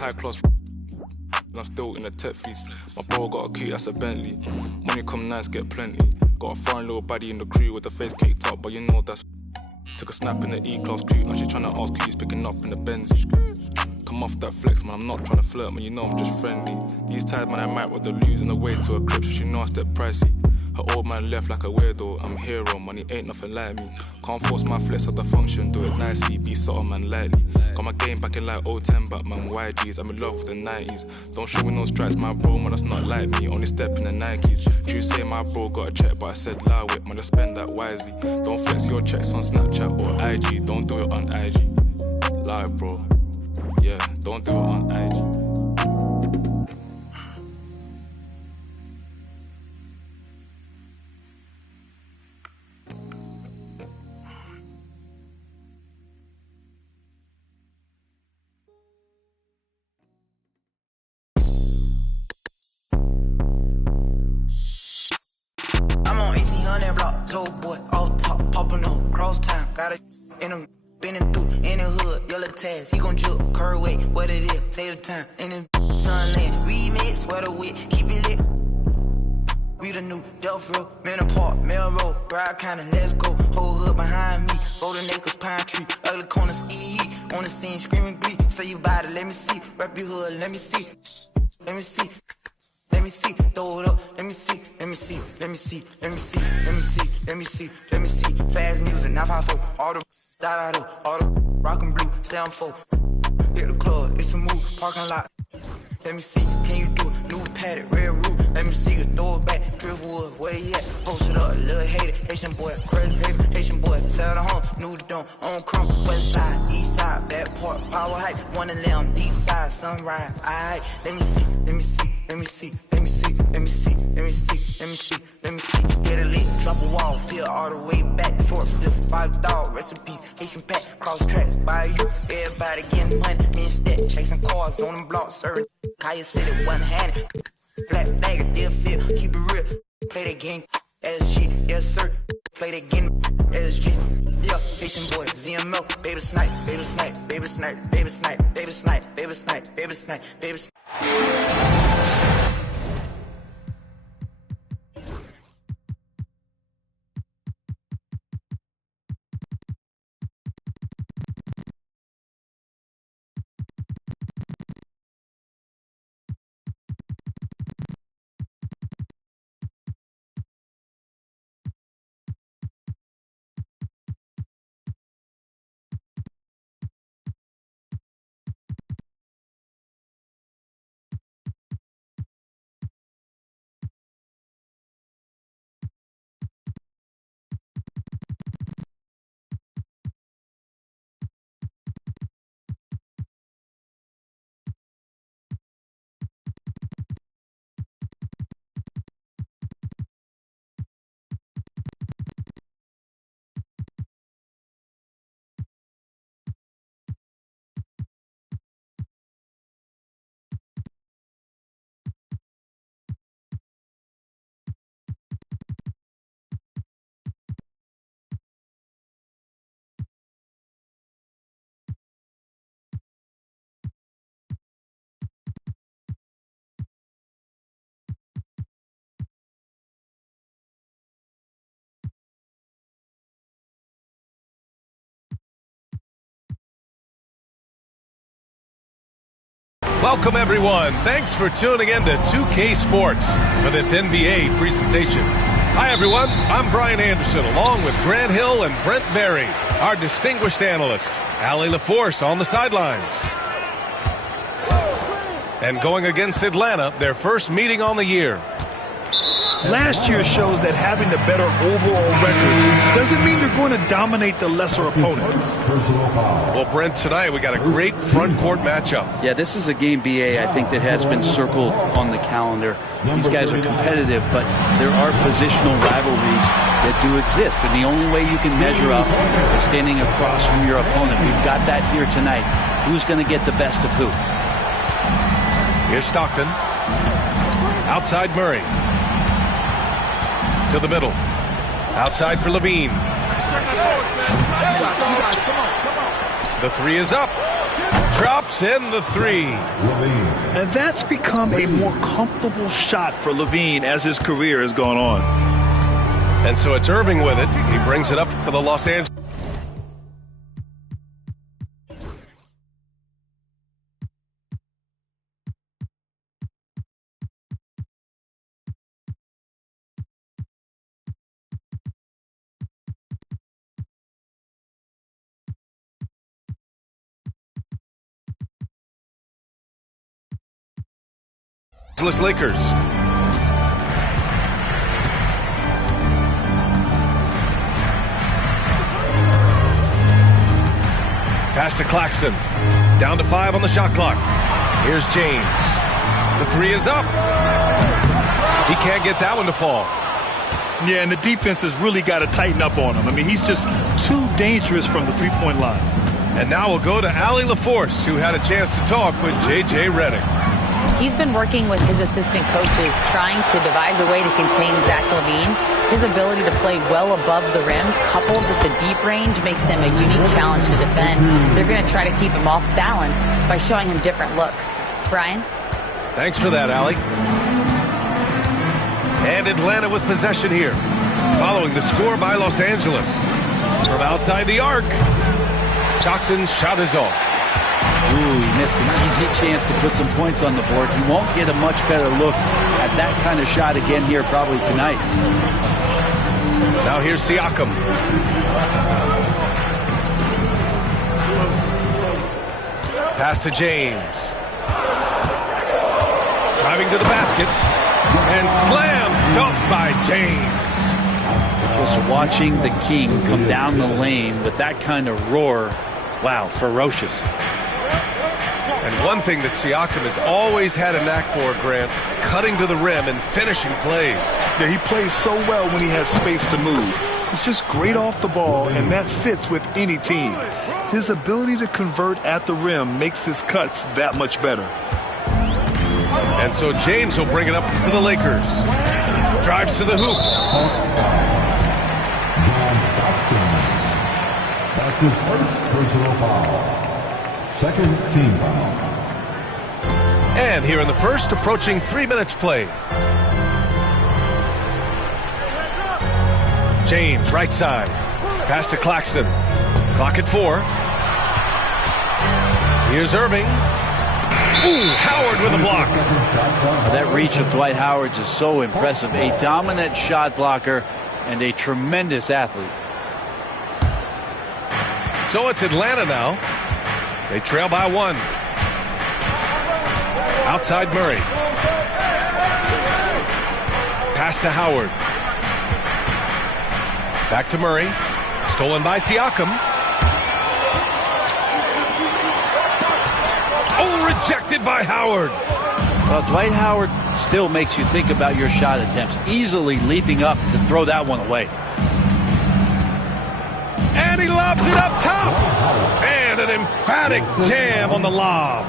high class. And I'm still in the tech feast. My bro got a key, that's a Bentley. Money come nice, get plenty. Got a foreign little baddie in the crew with the face caked up, but you know that's. Took a snap in the E-class crew. Now she tryna ask keys, picking up in the Benz. Come off that flex, man, I'm not tryna flirt, man, you know I'm just friendly. These times, man, I might rather lose on the way to a crib, so she know I step pricey. Her old man left like a weirdo, I'm a hero, money ain't nothing like me. Can't force my flex at the function, do it nicely, be subtle, man, lightly. Got my game back in like 010, but man, YGs, I'm in love with the 90s. Don't show me no stripes, my bro, man, that's not like me, only step in the Nikes. True say my bro got a check, but I said lie with, man, just spend that wisely. Don't flex your checks on Snapchat or IG, don't do it on IG. Lie, bro. Yeah, don't do it on IG. I'm on 1800 block, Joe boy, off top, popping up, cross town, got it in a. Been through in the hood, yellow tags, he gon' juke, curve way, what it is, take the time, in the sunland, remix, weather wit, keep it lit. We the new Delph Road, Manor Park, Melrose, Broward County, let's go, whole hood behind me, Golden Acres, Pine Tree, ugly corner, ski, on the scene, screaming glee, say you bout it, let me see, rap your hood, let me see, let me see. Let me see, throw it up, let me see, let me see, let me see, let me see, let me see, let me see, let me see. Fast music, 954, all the da-da-do, all the rock and blue, 7-4. Hit the club, it's a move, parking lot. Let me see, can you do it? New paddock, red roof, let me see it, throw it back, Driftwood, where you at? Post it up, little hater, Haitian boy, crazy hater, Haitian boy, sell the home, new dome, on crump, west side, east side, back part, power height, one of them, deep side, sunrise, alright, let me see, let me see. Let me see, let me see, let me see, let me see, let me see, let me see. Get a lick, drop a wall, peel all the way back. 4th, 5th, 5 dog, recipe, Haitian pack, cross tracks by you. Everybody getting money, me and Stat, chasing cars on them blocks, serving. Kaya City, one-handed. Black flag, a deal field, keep it real. Play that game, SG, yes sir. Play that game, SG. Yeah, Haitian boy, ZML, baby snipe, baby snipe, baby snipe, baby snipe, baby snipe, baby snipe, baby snipe, baby snipe. Welcome, everyone. Thanks for tuning in to 2K Sports for this NBA presentation. Hi, everyone. I'm Brian Anderson, along with Grant Hill and Brent Berry, our distinguished analyst. Allie LaForce on the sidelines. And going against Atlanta, their first meeting on the year. Last year shows that having the better overall record doesn't mean you're going to dominate the lesser opponent. Well, Brent, tonight we got a great front court matchup. Yeah, this is a game, BA, I think, that has been circled on the calendar. These guys are competitive, but there are positional rivalries that do exist, and the only way you can measure up is standing across from your opponent. We've got that here tonight. Who's going to get the best of who? Here's Stockton. Outside Murray. To the middle. Outside for Levine. The three is up. drops in the three. And that's become a more comfortable shot for LaVine as his career has gone on. And so it's Irving with it. He brings it up for the Los Angeles. Lakers. Pass to Claxton. Down to 5 on the shot clock. Here's James. The three is up. He can't get that one to fall. Yeah, and the defense has really got to tighten up on him. I mean, he's just too dangerous from the three-point line. And now we'll go to Allie LaForce, who had a chance to talk with J.J. Redick. He's been working with his assistant coaches, trying to devise a way to contain Zach LaVine. His ability to play well above the rim, coupled with the deep range, makes him a unique challenge to defend. They're going to try to keep him off balance by showing him different looks. Brian? Thanks for that, Allie. And Atlanta with possession here, following the score by Los Angeles. From outside the arc, Stockton's shot is off. Ooh, he missed an easy chance to put some points on the board. He won't get a much better look at that kind of shot again here probably tonight. Now here's Siakam. Pass to James. Driving to the basket. And slam dunk by James. Just watching the King come down the lane with that kind of roar. Wow, ferocious. And one thing that Siakam has always had a knack for, Grant, cutting to the rim and finishing plays. Yeah, he plays so well when he has space to move. He's just great off the ball, and that fits with any team. His ability to convert at the rim makes his cuts that much better. And so James will bring it up for the Lakers. Drives to the hoop. That's his first personal foul. Second team foul. And here in the first, approaching 3 minutes played. James, right side. Pass to Claxton. Clock at 4. Here's Irving. Ooh, Howard with a block. That reach of Dwight Howard is so impressive. A dominant shot blocker and a tremendous athlete. So it's Atlanta now. They trail by 1. Outside Murray. Pass to Howard. Back to Murray. Stolen by Siakam. Oh, rejected by Howard. Well, Dwight Howard still makes you think about your shot attempts, easily leaping up to throw that one away. And he lobs it up top. And an emphatic jam on the lob.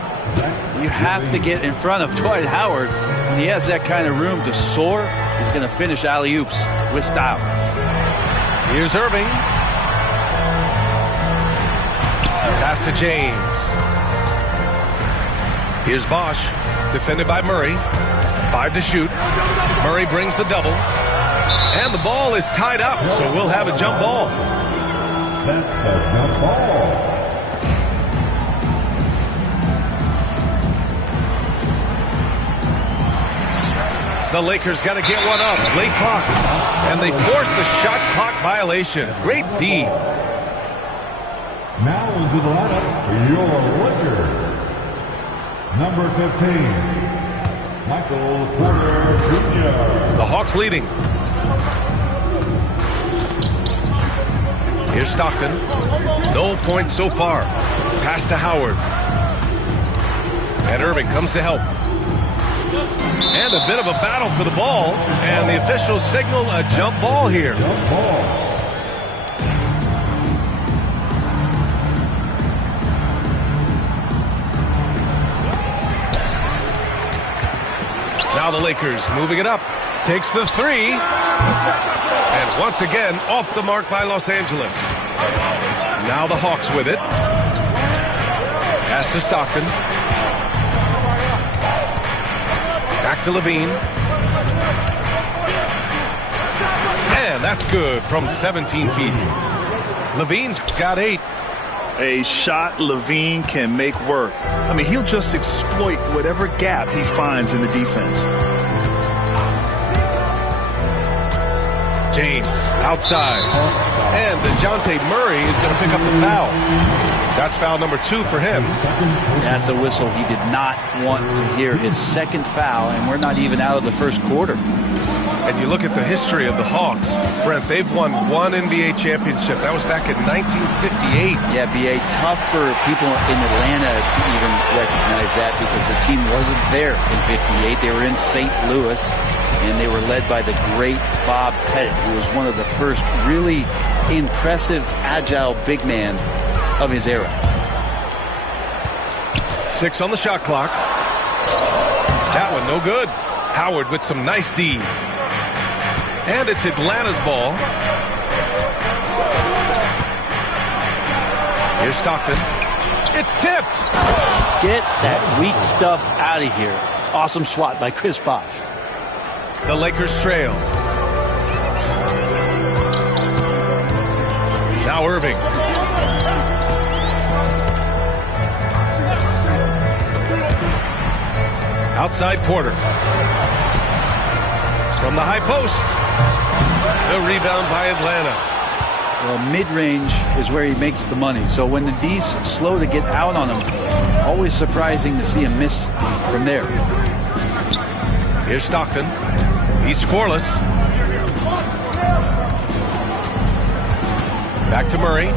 You have to get in front of Dwight Howard. When he has that kind of room to soar, he's going to finish alley-oops with style. Here's Irving. Pass to James. Here's Bosch, defended by Murray. 5 to shoot. Murray brings the double. And the ball is tied up, so we'll have a jump ball. That's a jump ball. The Lakers got to get one up. Late clock. And they force the shot clock violation. Great D. Now into the lineup, your Lakers. Number 15, Michael Porter Jr. The Hawks leading. Here's Stockton. No points so far. Pass to Howard. And Irving comes to help. And a bit of a battle for the ball. And the officials signal a jump ball here. Jump ball. Now the Lakers moving it up. Takes the 3. And once again, off the mark by Los Angeles. Now the Hawks with it. Pass to Stockton. Back to Levine. And that's good from 17 feet. Levine's got 8. A shot Levine can make work. I mean, he'll just exploit whatever gap he finds in the defense. James outside. And DeJounte Murray is going to pick up the foul. That's foul number 2 for him. That's a whistle he did not want to hear. His second foul, and we're not even out of the first quarter. And you look at the history of the Hawks, Brent, they've won 1 NBA championship. That was back in 1958. Yeah, B.A., tough for people in Atlanta to even recognize that because the team wasn't there in 58. They were in St. Louis, and they were led by the great Bob Pettit, who was one of the first really impressive, agile big man of his era. 6 on the shot clock. That one no good. Howard with some nice D. And it's Atlanta's ball. Here's Stockton. It's tipped. Get that weak stuff out of here. Awesome swat by Chris Bosh. The Lakers trail. Now Irving. Outside Porter. From the high post. The rebound by Atlanta. Well, mid-range is where he makes the money. So when the D's slow to get out on him, always surprising to see him miss from there. Here's Stockton. He's scoreless. Back to Murray.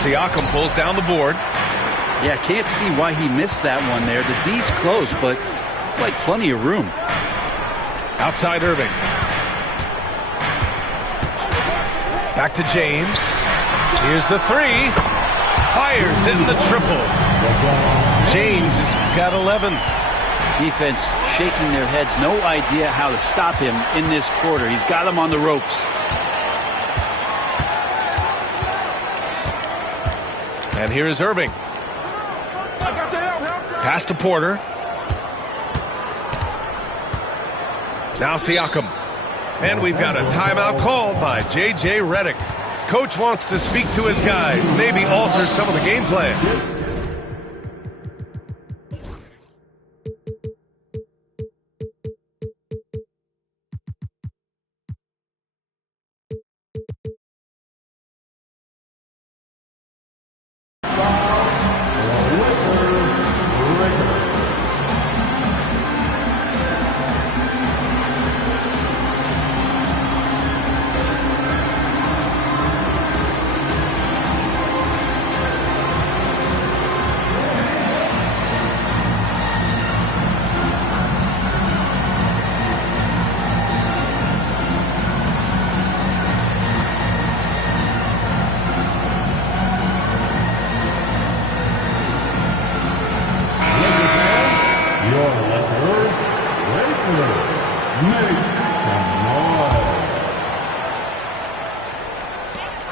Siakam pulls down the board. Yeah, can't see why he missed that one there. The D's close, but like plenty of room. Outside Irving. Back to James. Here's the 3. Fires in the triple. James has got 11. Defense shaking their heads. No idea how to stop him in this quarter. He's got him on the ropes. And here is Irving. Pass to Porter. Now Siakam. And we've got a timeout called by J.J. Redick. Coach wants to speak to his guys, maybe alter some of the game plan.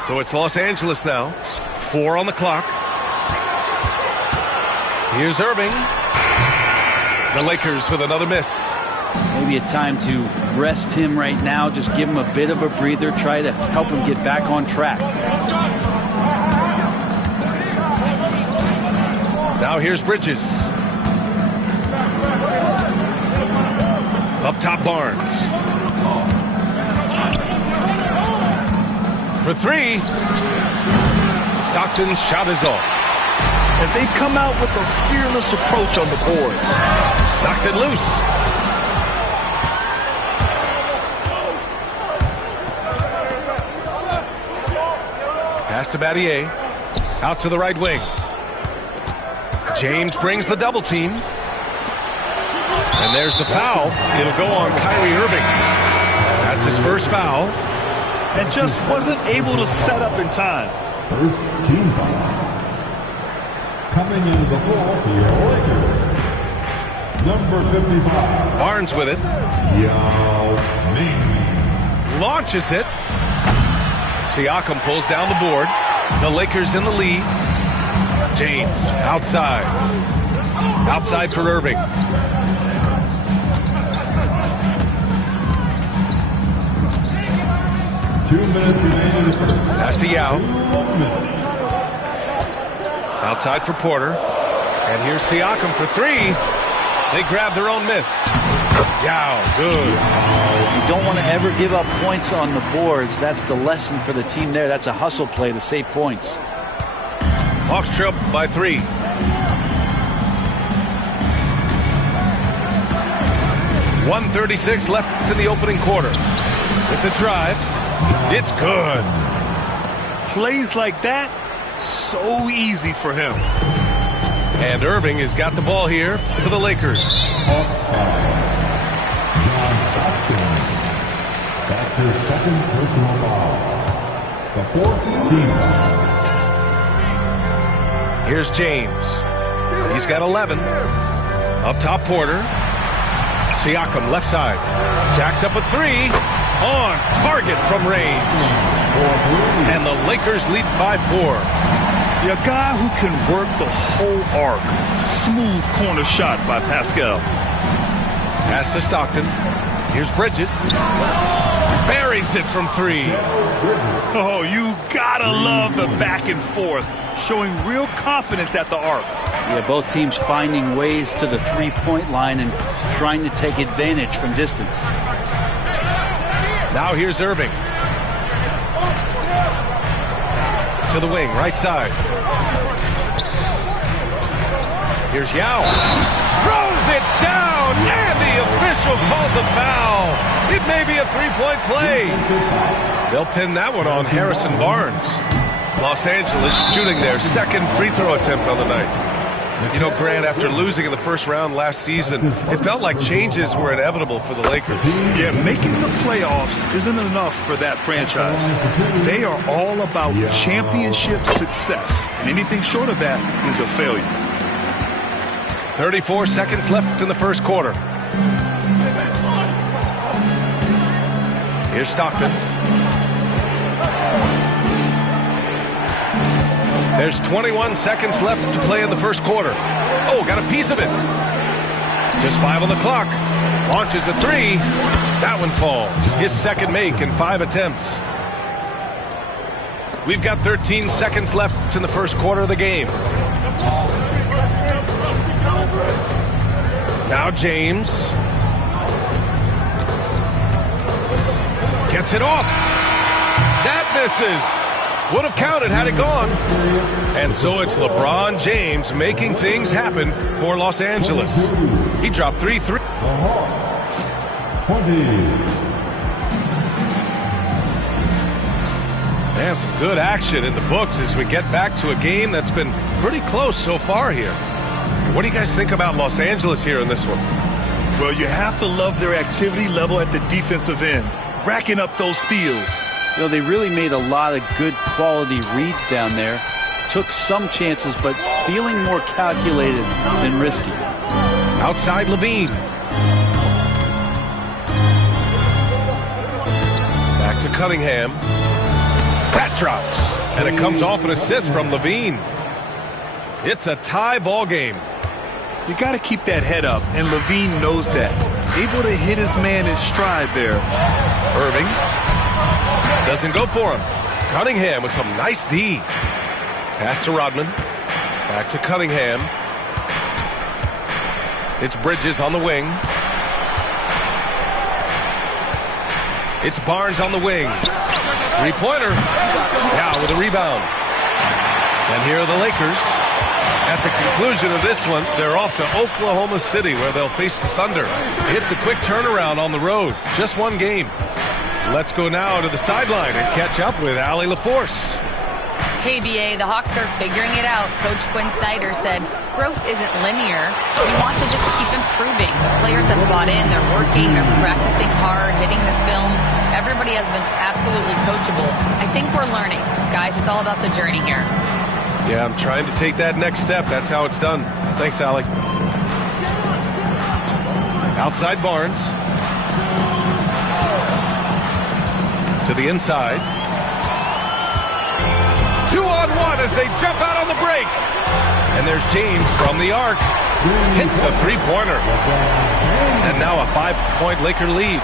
So it's Los Angeles now. 4 on the clock. Here's Irving. The Lakers with another miss. Maybe a time to rest him right now. Just give him a bit of a breather. Try to help him get back on track. Now here's Bridges. Up top Barnes. For 3. Stockton's shot is off. And they've come out with a fearless approach on the boards. Knocks it loose. Pass to Battier. Out to the right wing. James brings the double team. And there's the foul. It'll go on Kyrie Irving. That's his first foul. And just wasn't able to set up in time. First team foul. Coming into the floor for your Lakers. Number 55. Barnes with it. Yao Ming. Launches it. Siakam pulls down the board. The Lakers in the lead. James, outside. Outside for Irving. 2 minutes remaining. Pass to Yao. Outside for Porter. And here's Siakam for three. They grab their own miss. Yao, good. You don't want to ever give up points on the boards. That's the lesson for the team there. That's a hustle play to save points. Hawks trail by 3. .136 left in the opening quarter. With the drive, it's good. Plays like that, so easy for him. And Irving has got the ball here for the Lakers. Hawks foul. John Stockton. That's his second personal foul. The fourth team foul. Here's James. He's got 11. Up top, Porter. Siakam, left side. Jacks up a 3. On target from range. And the Lakers lead by 4. A guy who can work the whole arc. Smooth corner shot by Pascal. Pass to Stockton. Here's Bridges. Buries it from 3. Oh, you gotta love the back and forth. Showing real confidence at the arc. Yeah, both teams finding ways to the three-point line and trying to take advantage from distance. Now here's Irving. To the wing, right side. Here's Yao. Throws it down, and the official calls a foul. It may be a three-point play. They'll pin that one on Harrison Barnes. Los Angeles shooting their second free throw attempt on the night. You know, Grant, after losing in the first round last season, it felt like changes were inevitable for the Lakers. Yeah, making the playoffs isn't enough for that franchise. They are all about championship success, and anything short of that is a failure. 34 seconds left in the first quarter. Here's Stockton. There's 21 seconds left to play in the first quarter. Oh, got a piece of it. Just 5 on the clock. Launches a 3. That one falls. His second make in 5 attempts. We've got 13 seconds left in the first quarter of the game. Now James. Gets it off. That misses. Would have counted had it gone. And so it's LeBron James making things happen for Los Angeles. He dropped 3 3. 20. Man, some good action in the books as we get back to a game that's been pretty close so far here. What do you guys think about Los Angeles here in this one? Well, you have to love their activity level at the defensive end, racking up those steals. You know, they really made a lot of good quality reads down there. Took some chances, but feeling more calculated than risky. Outside Levine. Back to Cunningham. That drops. And it comes off an assist from Levine. It's a tie ball game. You got to keep that head up, and Levine knows that. Able to hit his man in stride there. Irving. Doesn't go for him. Cunningham with some nice D. Pass to Rodman. Back to Cunningham. It's Bridges on the wing. It's Barnes on the wing. Three-pointer. Now with a rebound. And here are the Lakers. At the conclusion of this one, they're off to Oklahoma City where they'll face the Thunder. It's a quick turnaround on the road. Just one game. Let's go now to the sideline and catch up with Allie LaForce. Hey, BA, the Hawks are figuring it out. Coach Quinn Snyder said growth isn't linear. We want to just keep improving. The players have bought in. They're working. They're practicing hard, hitting the film. Everybody has been absolutely coachable. I think we're learning. Guys, it's all about the journey here. Yeah, I'm trying to take that next step. That's how it's done. Thanks, Allie. Outside Barnes. To the inside. 2 on 2-on-1 as they jump out on the break. And there's James from the arc. Hits a three-pointer. And now a 5-point Laker lead.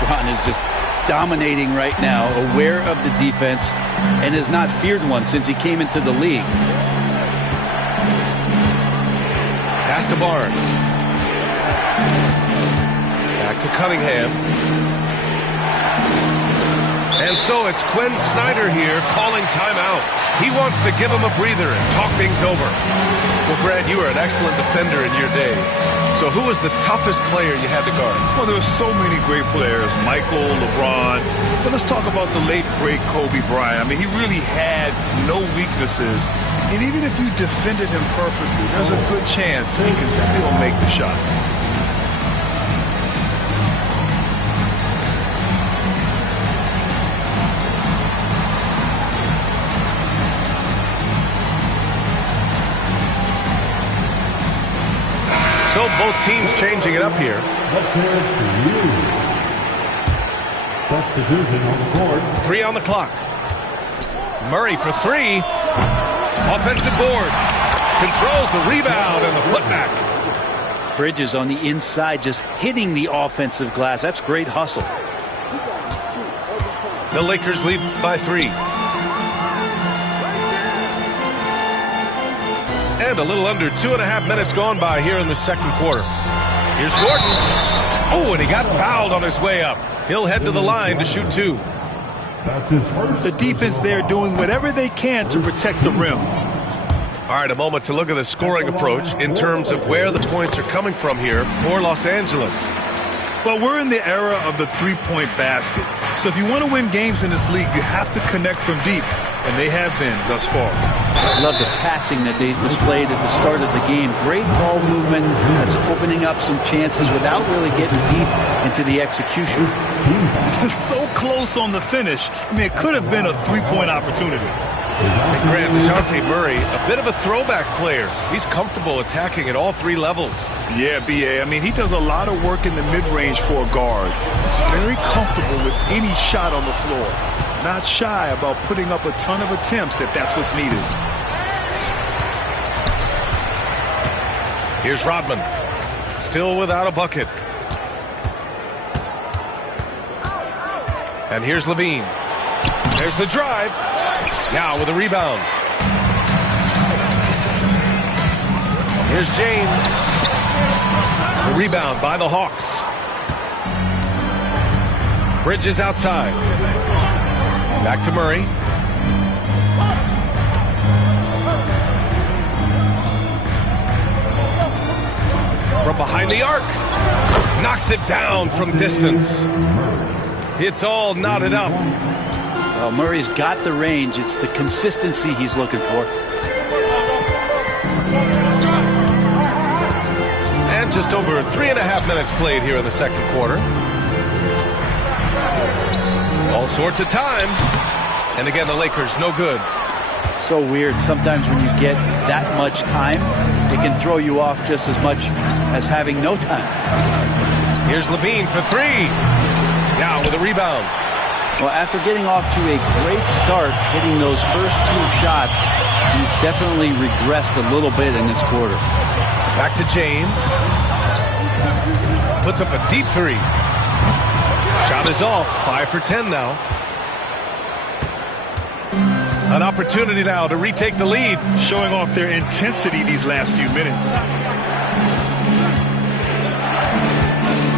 LeBron is just dominating right now, aware of the defense, and has not feared one since he came into the league. Pass to Barnes. Back to Cunningham. And so it's Quinn Snyder here calling timeout. He wants to give him a breather and talk things over. Well, Brad, you were an excellent defender in your day. So who was the toughest player you had to guard? Well, there were so many great players. Michael, LeBron. But let's talk about the late, great Kobe Bryant. I mean, he really had no weaknesses. And even if you defended him perfectly, there's a good chance he can still make the shot. So both teams changing it up here. Substitution on the board. 3 on the clock. Murray for 3. Offensive board. Controls the rebound and the putback. Bridges on the inside just hitting the offensive glass. That's great hustle. The Lakers lead by 3. And a little under 2.5 minutes gone by here in the second quarter. Here's Gordon. Oh, and he got fouled on his way up. He'll head to the line to shoot 2. That's his first. The defense there doing whatever they can to protect the rim. All right, a moment to look at the scoring approach in terms of where the points are coming from here for Los Angeles. Well, we're in the era of the three-point basket. So if you want to win games in this league, you have to connect from deep. And they have been thus far. I love the passing that they displayed at the start of the game. Great ball movement that's opening up some chances without really getting deep into the execution. It's so close on the finish. I mean, it could have been a three-point opportunity. And Grant, DeJounte Murray, a bit of a throwback player. He's comfortable attacking at all 3 levels. Yeah, B.A. I mean, he does a lot of work in the mid-range for a guard. He's very comfortable with any shot on the floor. Not shy about putting up a ton of attempts if that's what's needed. Here's Rodman. Still without a bucket. And here's Levine. There's the drive. Now with a rebound. Here's James. The rebound by the Hawks. Bridges outside. Back to Murray. From behind the arc. Knocks it down from distance. It's all knotted up. Well, Murray's got the range. It's the consistency he's looking for. And just over 3.5 minutes played here in the second quarter. All sorts of time. And again, the Lakers, no good. So weird. Sometimes when you get that much time, it can throw you off just as much as having no time. Here's Levine for 3. Now with a rebound. Well, after getting off to a great start, hitting those first 2 shots, he's definitely regressed a little bit in this quarter. Back to James. Puts up a deep 3. Shot is off. 5 for 10 now. An opportunity now to retake the lead. Showing off their intensity these last few minutes.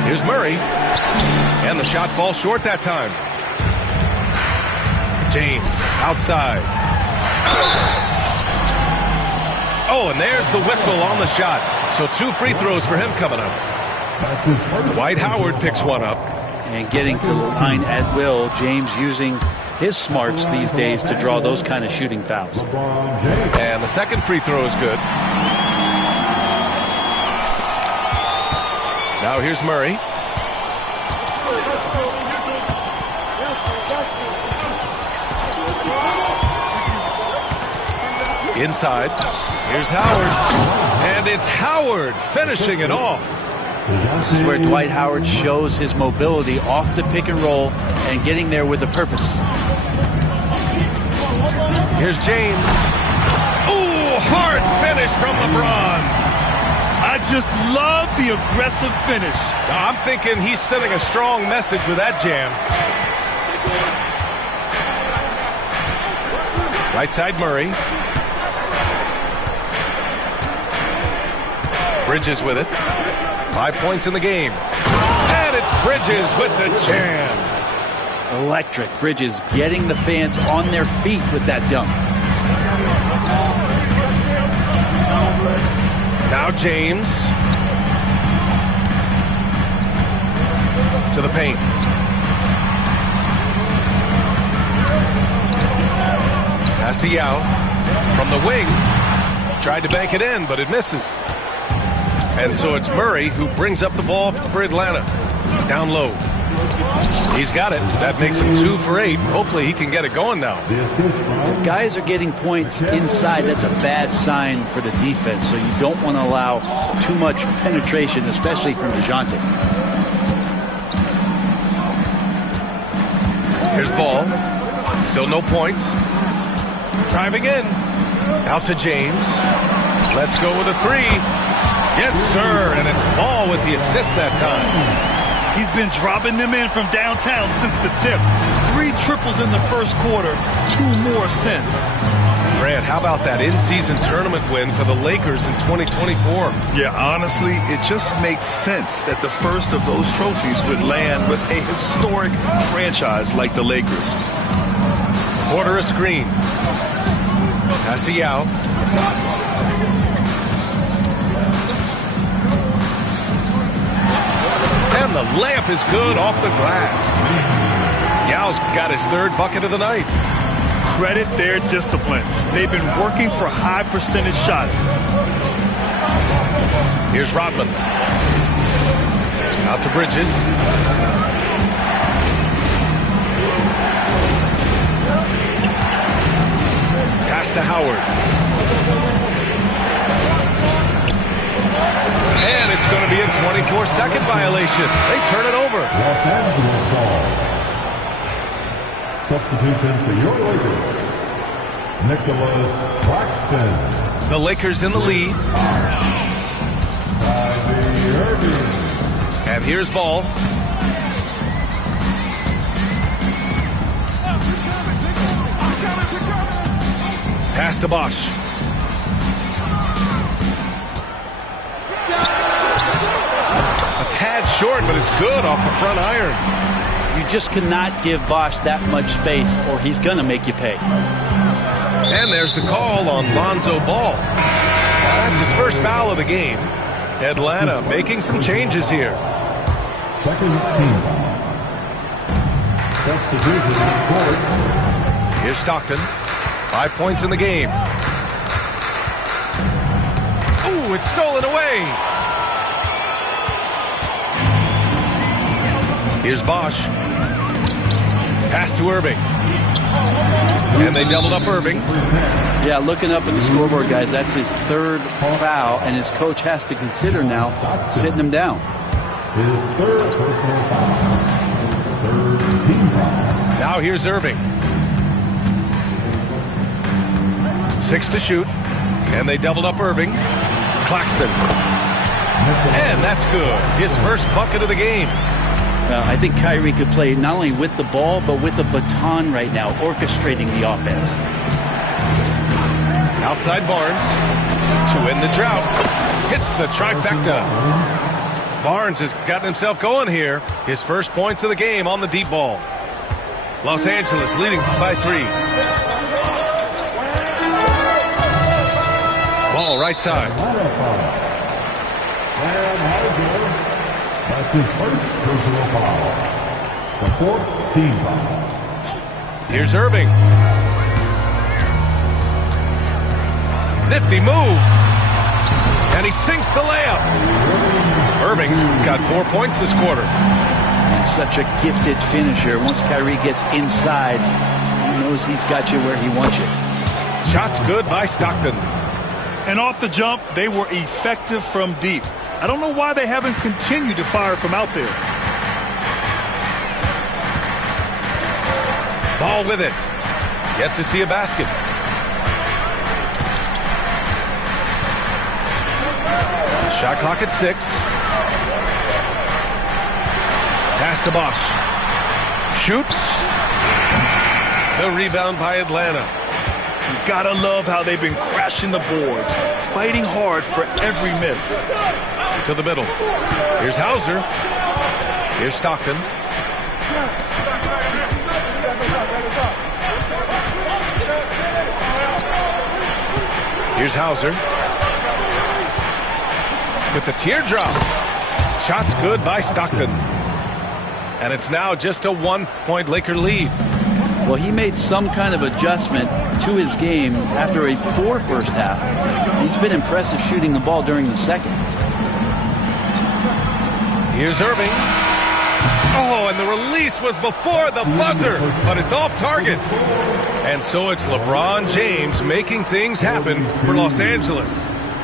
Here's Murray. And the shot falls short that time. James outside. Oh, and there's the whistle on the shot. So 2 free throws for him coming up. Dwight Howard picks one up. And getting to the line at will. James using his smarts these days to draw those kind of shooting fouls. And the second free throw is good. Now here's Murray. Inside. Here's Howard. And it's Howard finishing it off. This is where Dwight Howard shows his mobility off the pick and roll and getting there with a purpose. Here's James. Ooh, hard finish from LeBron. I just love the aggressive finish. Now, I'm thinking he's sending a strong message with that jam. Right side, Murray. Bridges with it. 5 points in the game. And it's Bridges with the jam. Electric. Bridges getting the fans on their feet with that dunk. Now James. To the paint. Pass to Yao. From the wing. Tried to bank it in, but it misses. And so it's Murray who brings up the ball for Atlanta. Down low. He's got it. That makes him 2 for 8. Hopefully he can get it going now. If guys are getting points inside, that's a bad sign for the defense. So you don't want to allow too much penetration, especially from DeJounte. Here's Ball. Still no points. Driving in. Out to James. Let's go with a 3. Yes, sir. And it's Ball with the assist that time. He's been dropping them in from downtown since the tip. 3 triples in the first quarter, 2 more since. Grant, how about that in-season tournament win for the Lakers in 2024? Yeah, honestly, it just makes sense that the first of those trophies would land with a historic franchise like the Lakers. Quarter a screen. Pass to Yao. And the layup is good off the glass. Yao's got his 3rd bucket of the night. Credit their discipline. They've been working for high percentage shots. Here's Rodman. Out to Bridges. Pass to Howard. And it's going to be a 24-second violation. They turn it over. Los Angeles ball. Substitution for your Lakers, Nicholas Claxton. The Lakers in the lead. Kyrie Irving. And here's Ball. Pass to Bosch. A tad short, but it's good off the front iron. You just cannot give Bosch that much space or he's going to make you pay. And there's the call on Lonzo Ball. That's his first foul of the game. Atlanta making some changes here. Second team foul. Substitution court. Here's Stockton. 5 points in the game. Ooh, it's stolen away. Here's Bosch. Pass to Irving. And they doubled up Irving. Yeah, looking up at the scoreboard, guys, that's his 3rd foul, and his coach has to consider now sitting him down. His 3rd personal foul. 3rd team foul. Now here's Irving. 6 to shoot. And they doubled up Irving. Claxton. And that's good. His first bucket of the game. I think Kyrie could play not only with the ball, but with the baton right now, orchestrating the offense. Outside Barnes to win the drought. Hits the trifecta. Barnes has gotten himself going here. His first points of the game on the deep ball. Los Angeles leading by 3. Ball right side. That's his first personal foul. The 4th team foul. Here's Irving. Nifty move. And he sinks the layup. Irving's got 4 points this quarter. And such a gifted finisher. Once Kyrie gets inside, he knows he's got you where he wants you. Shots good by Stockton. And off the jump, they were effective from deep. I don't know why they haven't continued to fire from out there. Ball with it. Yet to see a basket. Shot clock at 6. Pass to Bosch. Shoots. The rebound by Atlanta. You gotta love how they've been crashing the boards, fighting hard for every miss. To the middle. Here's Hauser. Here's Stockton. Here's Hauser. With the teardrop. Shot's good by Stockton. And it's now just a 1-point Laker lead. Well, he made some kind of adjustment to his game after a poor first half. He's been impressive shooting the ball during the second. Here's Irving. Oh, and the release was before the buzzer, but it's off target. And so it's LeBron James making things happen for Los Angeles.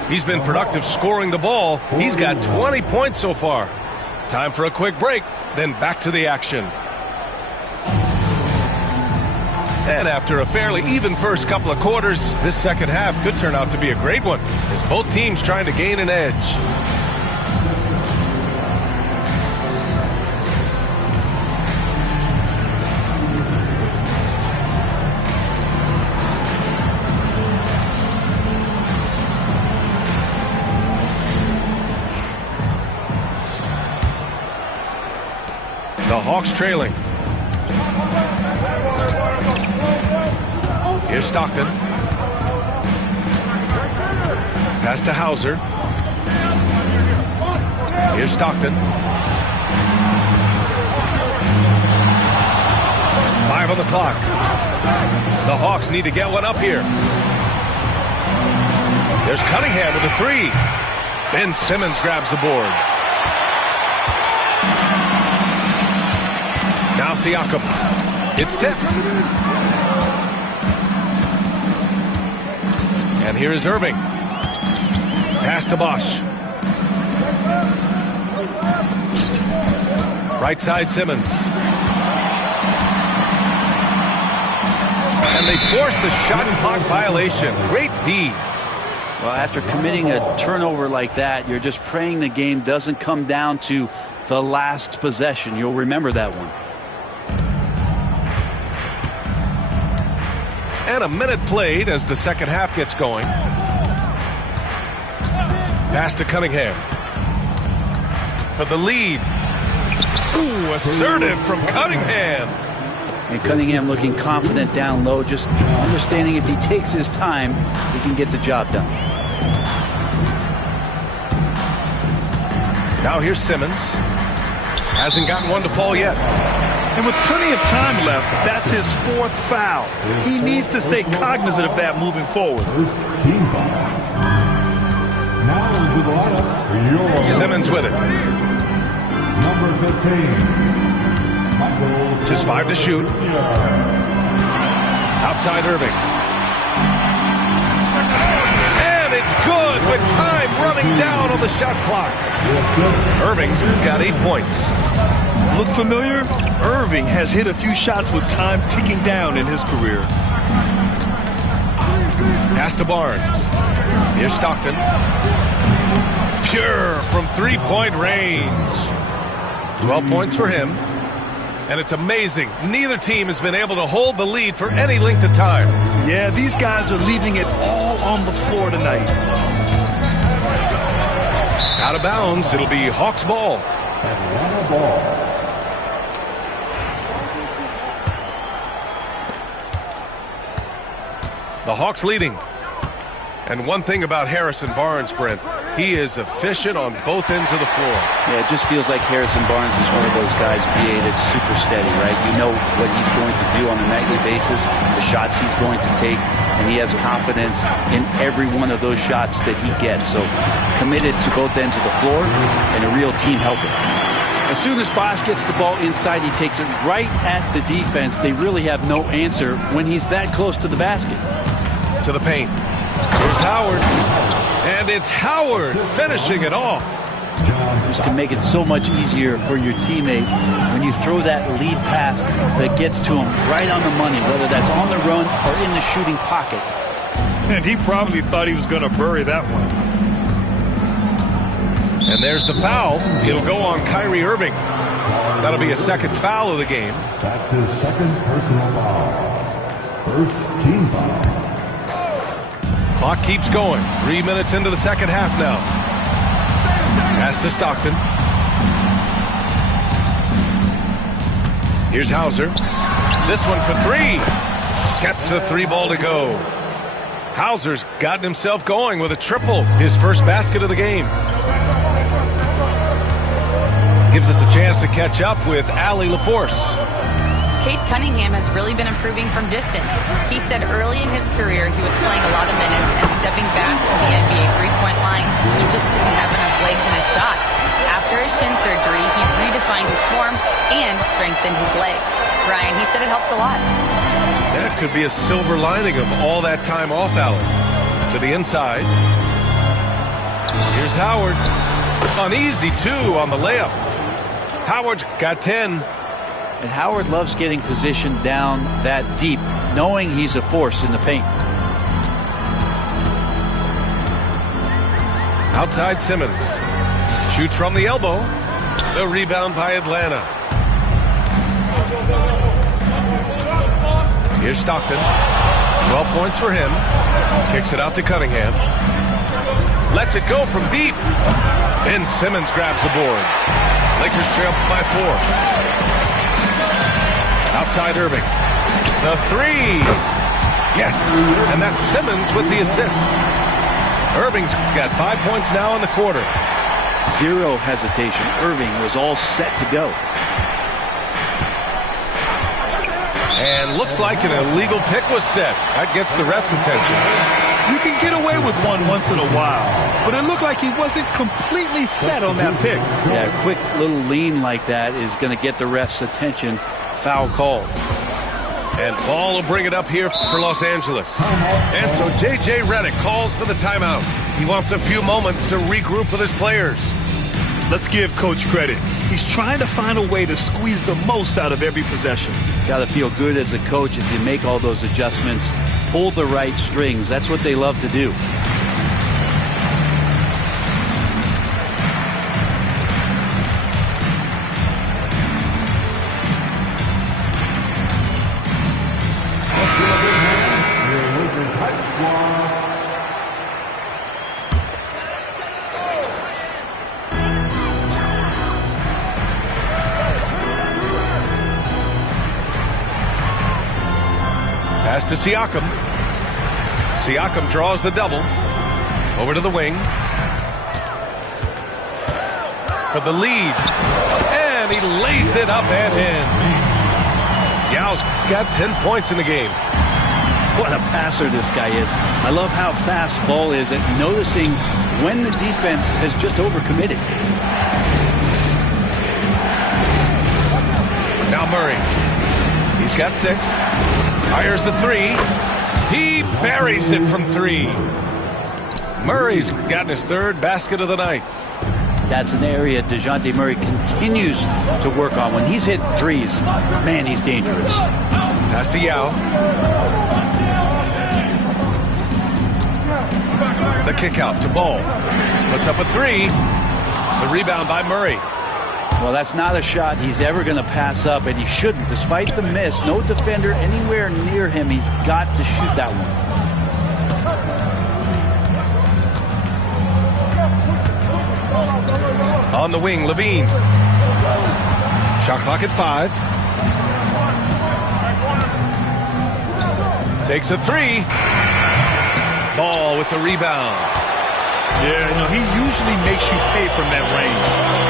He's been productive scoring the ball. He's got 20 points so far. Time for a quick break, then back to the action. And after a fairly even first couple of quarters, this second half could turn out to be a great one, as both teams trying to gain an edge. The Hawks trailing. Here's Stockton. Pass to Hauser. Here's Stockton. 5 on the clock. The Hawks need to get one up here. There's Cunningham with a 3. Ben Simmons grabs the board. Now Siakam. It's tipped. And here is Irving. Pass to Bosch. Right side Simmons. And they force the shot clock violation. Great D. Well, after committing a turnover like that, you're just praying the game doesn't come down to the last possession. You'll remember that one. And a minute played as the second half gets going. Pass to Cunningham. For the lead. Ooh, assertive from Cunningham. And Cunningham looking confident down low, just understanding if he takes his time, he can get the job done. Now here's Simmons. Hasn't gotten one to fall yet. And with plenty of time left, that's his 4th foul. He needs to stay cognizant of that moving forward. First team foul. Now into the lineup. Simmons with it. Number 15. Michael. Just 5 to shoot. Outside Irving. And it's good with time running down on the shot clock. Irving's got 8 points. Look familiar? Irving has hit a few shots with time ticking down in his career. Pass to Barnes. Here's Stockton. Pure from 3-point range. 12 points for him. And it's amazing. Neither team has been able to hold the lead for any length of time. Yeah, these guys are leaving it all on the floor tonight. Out of bounds. It'll be Hawks ball. Atlanta ball. The Hawks leading. And one thing about Harrison Barnes, Brent, he is efficient on both ends of the floor. Yeah, it just feels like Harrison Barnes is one of those guys, BA, that's super steady, right? You know what he's going to do on a nightly basis, the shots he's going to take, and he has confidence in every one of those shots that he gets. So committed to both ends of the floor and a real team helper. As soon as Bosch gets the ball inside, he takes it right at the defense. They really have no answer when he's that close to the basket. To the paint. Here's Howard. And it's Howard finishing it off. This can make it so much easier for your teammate when you throw that lead pass that gets to him right on the money, whether that's on the run or in the shooting pocket. And he probably thought he was going to bury that one. And there's the foul. It'll go on Kyrie Irving. That'll be a second foul of the game. That's his second personal foul. First team foul. Clock keeps going. 3 minutes into the second half now. Pass to Stockton. Here's Hauser. This one for three. Gets the three ball to go. Hauser's gotten himself going with a triple. His first basket of the game. Gives us a chance to catch up with Allie LaForce. Cade Cunningham has really been improving from distance. He said early in his career he was playing a lot of minutes and stepping back to the NBA three-point line, he just didn't have enough legs in his shot. After his shin surgery, he redefined his form and strengthened his legs. Ryan, he said it helped a lot. That could be a silver lining of all that time off, Allen. To the inside. Here's Howard. Uneasy, too, on the layup. Howard got 10. And Howard loves getting positioned down that deep, knowing he's a force in the paint. Outside Simmons. Shoots from the elbow. The rebound by Atlanta. Here's Stockton. 12 points for him. Kicks it out to Cunningham. Lets it go from deep. Ben Simmons grabs the board. Lakers trail by 4. Outside Irving. The three. Yes. And that's Simmons with the assist. Irving's got 5 points now in the quarter. Zero hesitation. Irving was all set to go. And looks like an illegal pick was set. That gets the ref's attention. You can get away with one once in a while, but it looked like he wasn't completely set on that pick. Yeah, a quick little lean like that is going to get the ref's attention. Foul call. And Paul will bring it up here for Los Angeles. And so J.J. Redick calls for the timeout. He wants a few moments to regroup with his players. Let's give Coach credit. He's trying to find a way to squeeze the most out of every possession. Got to feel good as a coach if you make all those adjustments, pull the right strings. That's what they love to do. Pass to Siakam. Siakam draws the double. Over to the wing. For the lead. And he lays it up and in. Yao's got 10 points in the game. What a passer this guy is. I love how fast Ball is at noticing when the defense has just overcommitted. Now Murray. He's got 6. Fires the three. He buries it from 3. Murray's got his 3rd basket of the night. That's an area DeJounte Murray continues to work on. When he's hit threes, man, he's dangerous. Pass to Yao. The kick out to Ball. Puts up a 3. The rebound by Murray. Well, that's not a shot he's ever going to pass up, and he shouldn't. Despite the miss, no defender anywhere near him. He's got to shoot that one. On the wing, Levine. Shot clock at 5. Takes a 3. Ball with the rebound. Yeah, he usually makes you pay from that range.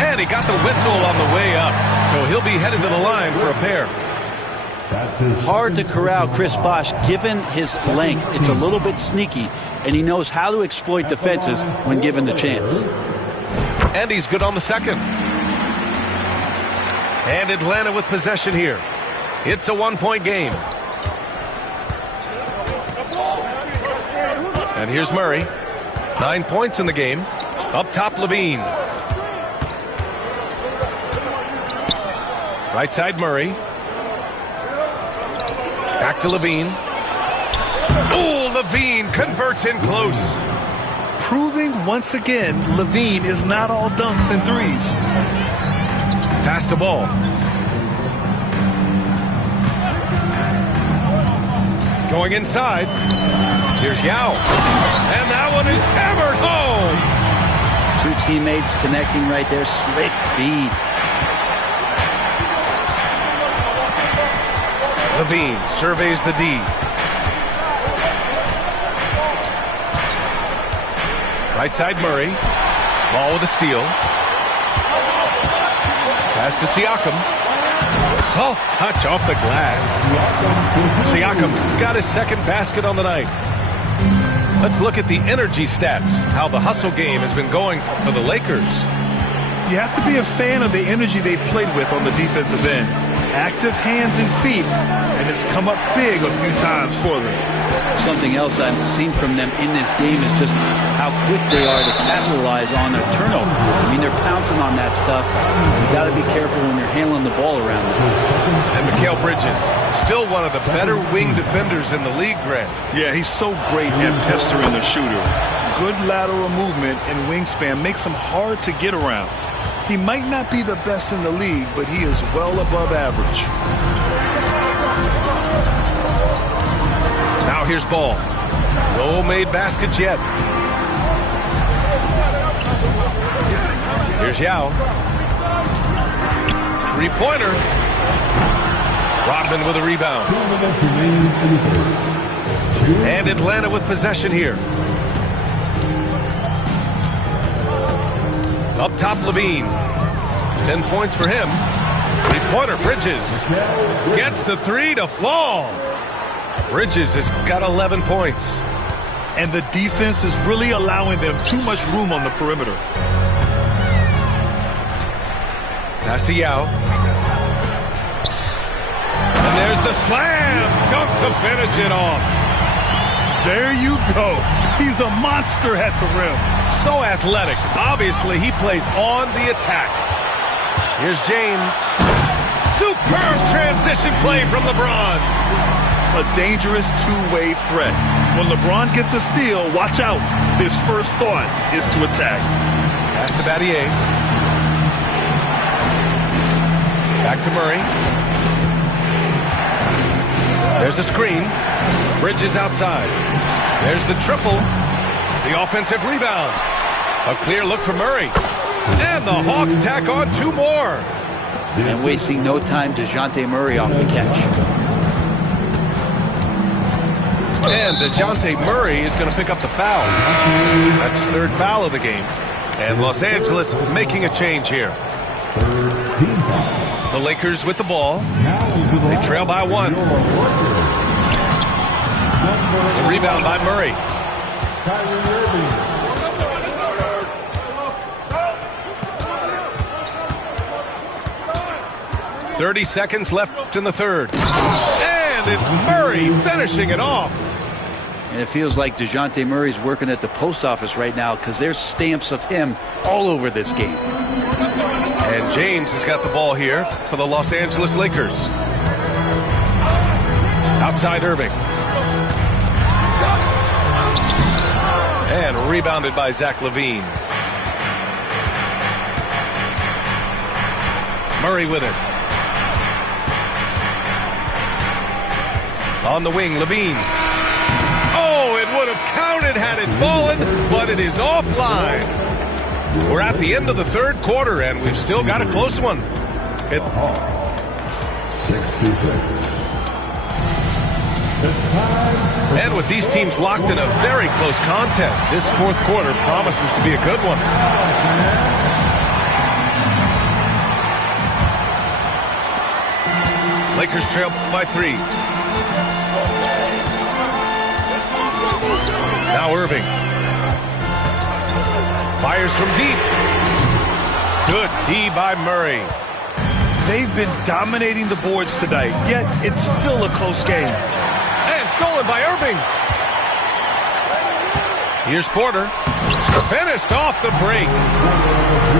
And he got the whistle on the way up, so he'll be headed to the line for a pair. Hard to corral Chris Bosh given his length. It's a little bit sneaky, and he knows how to exploit defenses when given the chance. And he's good on the second. And Atlanta with possession here. It's a 1-point game. And here's Murray. 9 points in the game. Up top, Levine. Right side, Murray. Back to Levine. Oh, Levine converts in close. proving once again LaVine is not all dunks and threes. Pass the ball. Going inside. Here's Yao. And that one is hammered home. Two teammates connecting right there. Slick feed. LaVine surveys the D. Right side Murray. Ball with a steal. Pass to Siakam. Soft touch off the glass. Siakam's got his second basket on the night. Let's look at the energy stats, how the hustle game has been going for the Lakers. You have to be a fan of the energy they've played with on the defensive end. Active hands and feet, and it's come up big a few times for them. Something else I've seen from them in this game is just how quick they are to capitalize on a turnover. I mean, they're pouncing on that stuff. You got to be careful when you're handling the ball around them. And Mikal Bridges, still one of the better wing defenders in the league, Grant. Yeah, he's so great at pestering the shooter. Good lateral movement and wingspan makes him hard to get around. He might not be the best in the league, but he is well above average. Now here's Ball. No made baskets yet. Here's Yao. Three-pointer. Rodman with a rebound. And Atlanta with possession here. Up top, LaVine. 10 points for him. Three-pointer, Bridges. Gets the three to fall. Bridges has got 11 points. And the defense is really allowing them too much room on the perimeter. Pass to Yao. And there's the slam dunk to finish it off. There you go. He's a monster at the rim. So athletic. Obviously, he plays on the attack. Here's James. Superb transition play from LeBron. A dangerous two-way threat. When LeBron gets a steal, watch out. His first thought is to attack. Pass to Battier. Back to Murray. There's a screen. Bridges outside. There's the triple. The offensive rebound. A clear look for Murray. And the Hawks tack on two more. And wasting no time, DeJounte Murray off the catch. And DeJounte Murray is going to pick up the foul. That's his third foul of the game. And Los Angeles making a change here. The Lakers with the ball. They trail by one. The rebound by Murray. 30 seconds left in the third. And it's Murray finishing it off. And it feels like DeJounte Murray's working at the post office right now because there's stamps of him all over this game. And James has got the ball here for the Los Angeles Lakers. Outside Irving. And rebounded by Zach LaVine. Murray with it. On the wing, LaVine. Oh, it would have counted had it fallen, but it is offline. We're at the end of the third quarter, and we've still got a close one. 66. And with these teams locked in a very close contest, this fourth quarter promises to be a good one. Lakers trail by 3. Now Irving. Fires from deep. Good D by Murray. They've been dominating the boards tonight, yet it's still a close game. And stolen by Irving. Here's Porter. Finished off the break.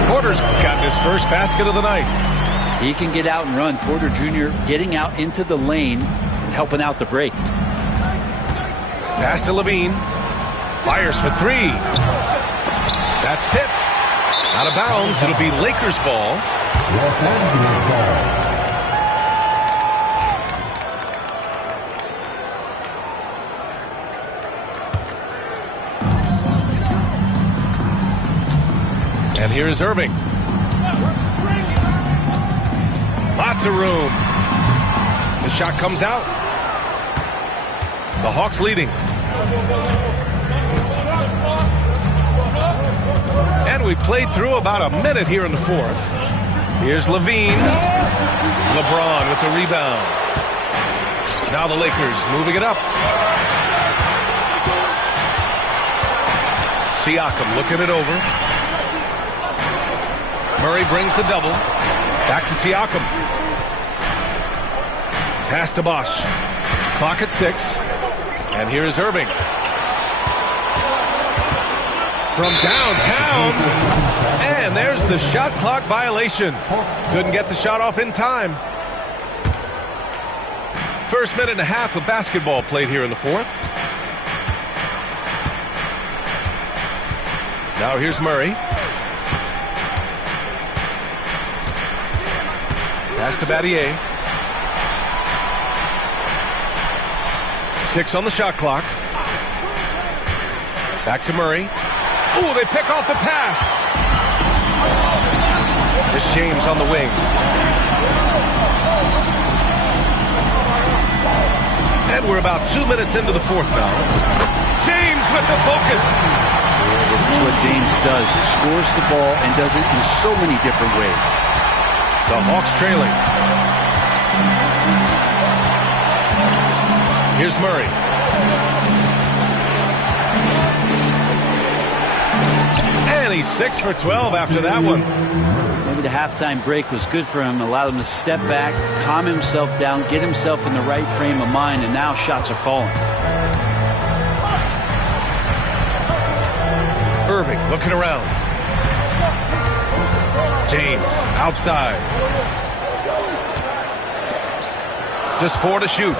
Porter's gotten his first basket of the night. He can get out and run. Porter Jr. getting out into the lane and helping out the break. Pass to LaVine. Fires for 3. That's tipped. Out of bounds. It'll be Lakers ball. Los Angeles ball. And here's Irving. Lots of room. The shot comes out. The Hawks leading. And we played through about a minute here in the fourth. Here's Levine. LeBron with the rebound. Now the Lakers moving it up. Siakam looking it over. Murray brings the double. Back to Siakam. Pass to Bosch. Clock at 6. And here is Irving. From downtown. And there's the shot clock violation. Couldn't get the shot off in time. First minute and a half of basketball played here in the fourth. Now here's Murray. Pass to Battier. 6 on the shot clock. Back to Murray. Ooh, they pick off the pass. This James on the wing. And we're about 2 minutes into the fourth now. James with the focus. This is what James does. Scores the ball and does it in so many different ways. The Hawks trailing. Here's Murray. And he's 6 for 12 after that one. Maybe the halftime break was good for him. Allowed him to step back, calm himself down, get himself in the right frame of mind, and now shots are falling. Irving looking around. James outside. Just 4 to shoot.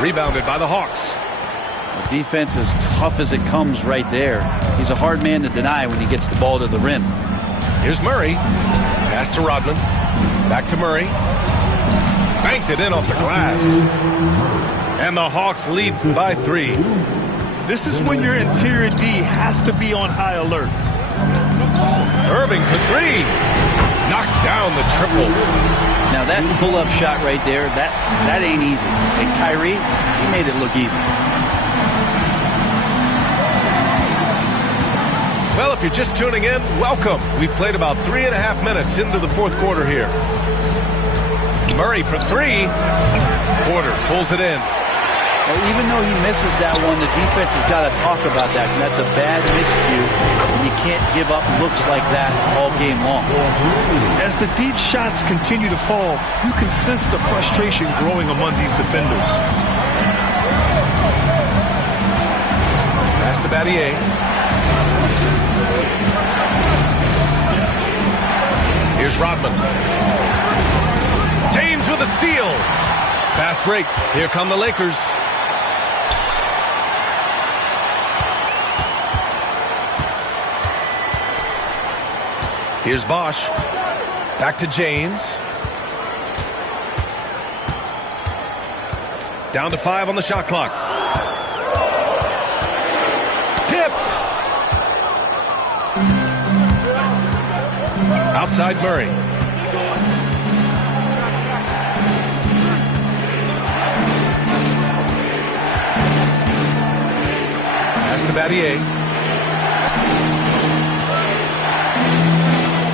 Rebounded by the Hawks. The defense is tough as it comes right there. He's a hard man to deny when he gets the ball to the rim. Here's Murray. Pass to Rodman. Back to Murray. Banked it in off the glass. And the Hawks lead by 3. This is when your interior D has to be on high alert. Irving for 3. Knocks down the triple. Now that pull-up shot right there, that ain't easy. And Kyrie, he made it look easy. Well, if you're just tuning in, welcome. We've played about 3.5 minutes into the fourth quarter here. Murray for 3. Porter pulls it in. Well, even though he misses that one, the defense has got to talk about that. And that's a bad miscue. And you can't give up looks like that all game long. As the deep shots continue to fall, you can sense the frustration growing among these defenders. Pass to Battier. Here's Rodman. James with a steal. Fast break. Here come the Lakers. Here's Bosch. Back to James. Down to 5 on the shot clock. Tipped. Outside Murray. Pass to Battier.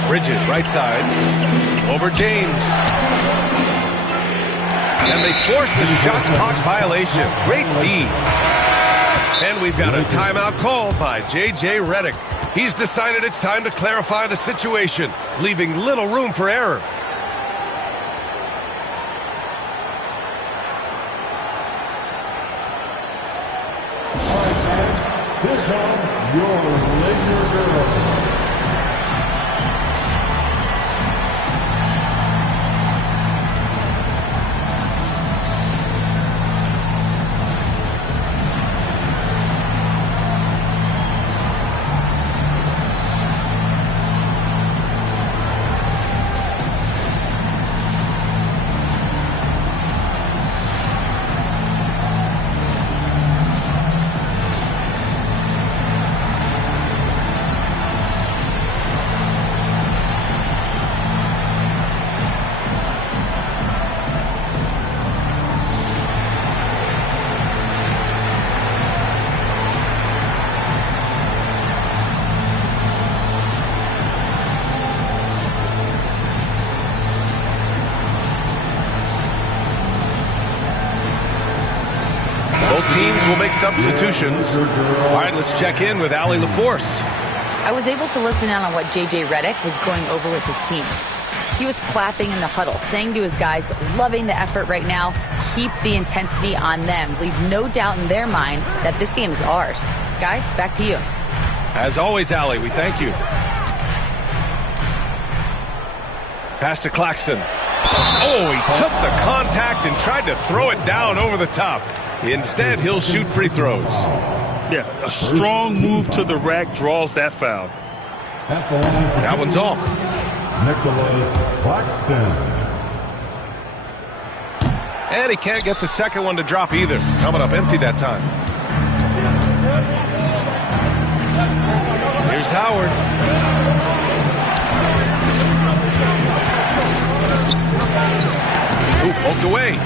Bridges, right side. Over James. And they forced the shot clock violation. Great D. And we've got a timeout called by J.J. Redick. He's decided it's time to clarify the situation, leaving little room for error. Here comes your Laker girls. will make substitutions. All right, let's check in with Allie LaForce. I was able to listen in on what J.J. Redick was going over with his team. He was clapping in the huddle, saying to his guys, loving the effort right now, keep the intensity on them. Leave no doubt in their mind that this game is ours. Guys, back to you. As always, Allie, we thank you. Pass to Claxton. Oh, he took the contact and tried to throw it down over the top. Instead, he'll shoot free throws. Yeah, a strong move to the rack draws that foul. That one's off. Nicholas Claxton. And he can't get the second one to drop either. Coming up empty that time. Here's Howard. Ooh, poked away.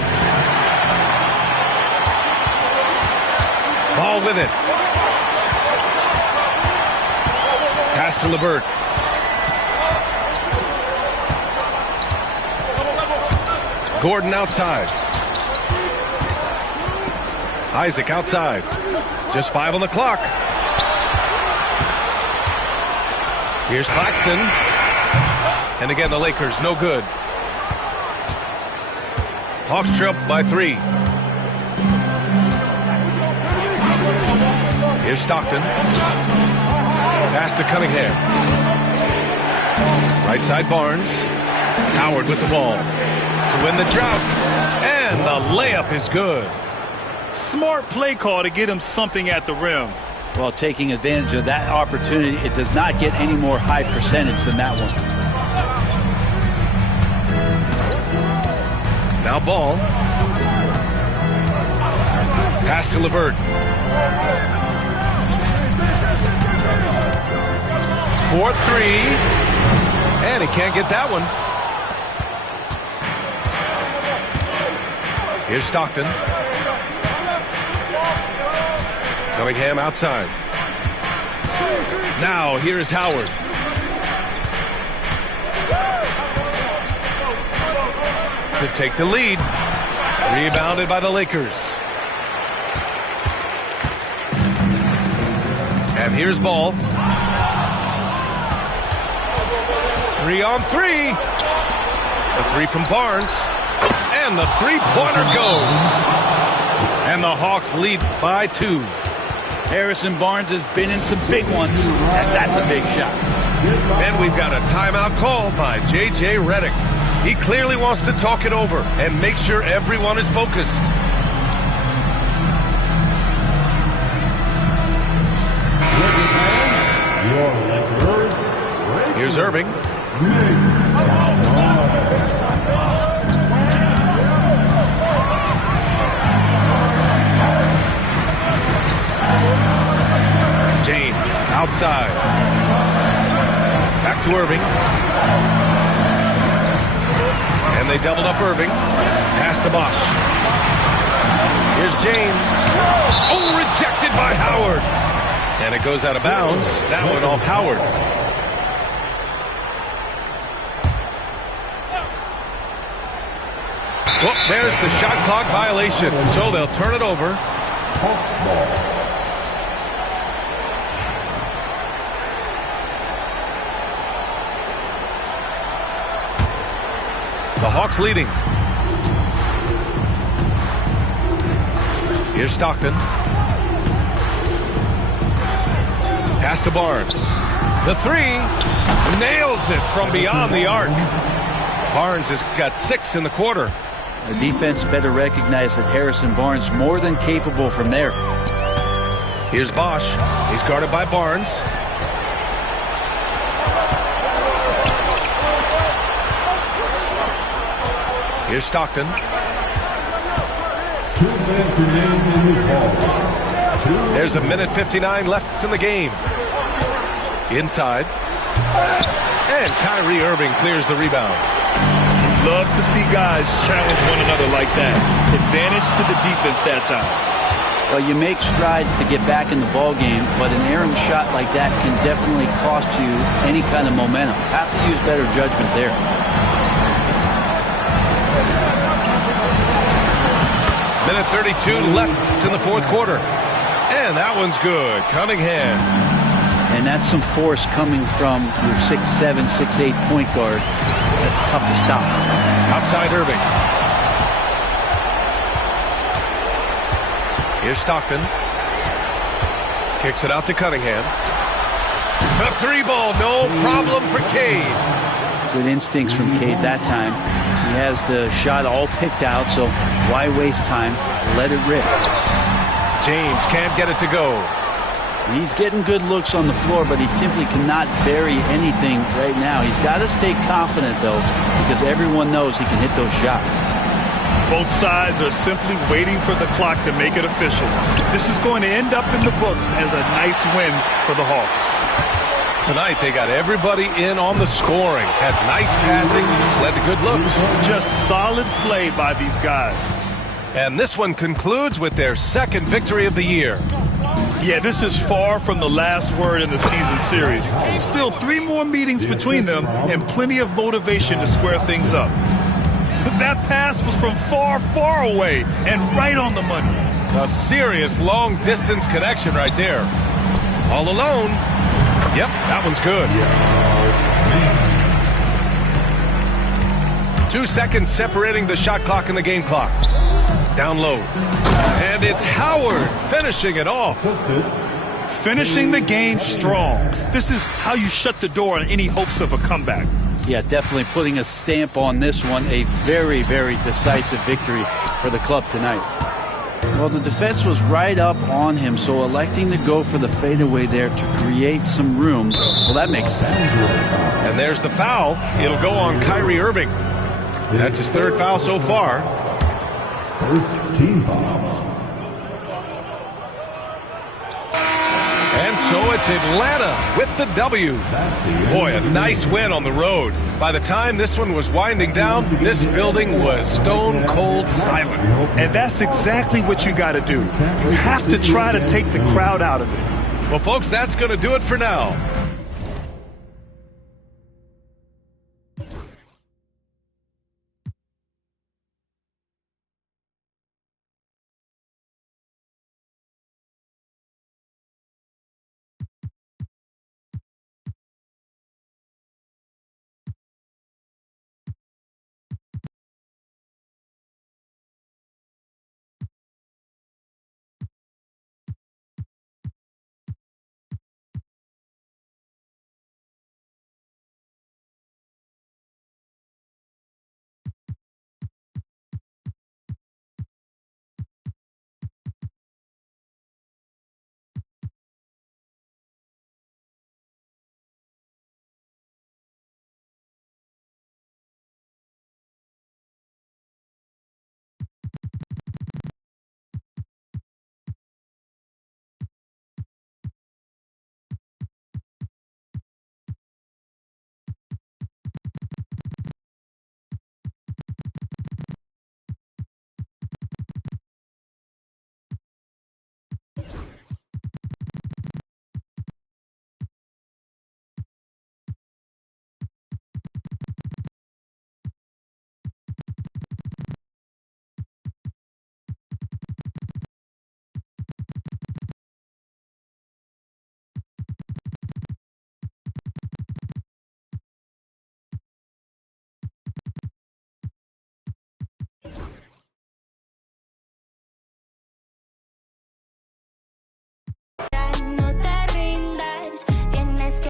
Ball with it. Pass to LeVert. Gordon outside. Isaac outside. Just 5 on the clock. Here's Claxton. And again, the Lakers, no good. Hawks trail by 3. Here's Stockton. Pass to Cunningham. Right side Barnes. Howard with the ball to win the drought. And the layup is good. Smart play call to get him something at the rim. Well, taking advantage of that opportunity, it does not get any more high percentage than that one. Now Ball. Pass to LeVert. 4-3. And he can't get that one. Here's Stockton. Cunningham outside. Now here is Howard. To take the lead. Rebounded by the Lakers. And here's Ball. 3 on 3. The 3 from Barnes. And the three-pointer goes. And the Hawks lead by 2. Harrison Barnes has been in some big ones, and that's a big shot. And we've got a timeout call by J.J. Redick. He clearly wants to talk it over and make sure everyone is focused. Here's Irving. James outside. Back to Irving. And they doubled up Irving. Pass to Bosch. Here's James. Oh, rejected by Howard. And it goes out of bounds. That one off Howard. Well, there's the shot clock violation. So they'll turn it over. The Hawks leading. Here's Stockton. Pass to Barnes. The 3. Nails it from beyond the arc. Barnes has got 6 in the quarter. The defense better recognize that Harrison Barnes more than capable from there. Here's Bosch. He's guarded by Barnes. Here's Stockton. 2 minutes remaining in this ball. There's a minute 59 left in the game. Inside. And Kyrie Irving clears the rebound. Love to see guys challenge one another like that. Advantage to the defense that time. Well, you make strides to get back in the ball game, but an errant shot like that can definitely cost you any kind of momentum. Have to use better judgment there. Minute 32 left in the fourth quarter. And that one's good. Cunningham. And that's some force coming from your 6'7", 6'8" point guard. That's tough to stop. Outside Irving. Here's Stockton. Kicks it out to Cunningham. The three ball, no problem for Cade. Good instincts from Cade that time. He has the shot all picked out, so why waste time? Let it rip. James can't get it to go. He's getting good looks on the floor, but he simply cannot bury anything right now. He's got to stay confident, though, because everyone knows he can hit those shots. Both sides are simply waiting for the clock to make it official. This is going to end up in the books as a nice win for the Hawks. Tonight, they got everybody in on the scoring. Had nice passing, which led to good looks. Just solid play by these guys. And this one concludes with their second victory of the year. Yeah, this is far from the last word in the season series. Still 3 more meetings between them and plenty of motivation to square things up. But that pass was from far, far away and right on the money. A serious long-distance connection right there. All alone. Yep, that one's good. 2 seconds separating the shot clock and the game clock. Down low. And it's Howard finishing it off. Finishing the game strong. This is how you shut the door on any hopes of a comeback. Yeah, definitely putting a stamp on this one. A very, very decisive victory for the club tonight. Well, the defense was right up on him, so electing to go for the fadeaway there to create some room, well, that makes sense. And there's the foul. It'll go on Kyrie Irving. That's his 3rd foul so far. First team foul. And so it's Atlanta with the W. Boy, a nice win on the road. By the time this one was winding down, this building was stone cold silent. And that's exactly what you got to do. You have to try to take the crowd out of it. Well, folks, that's going to do it for now.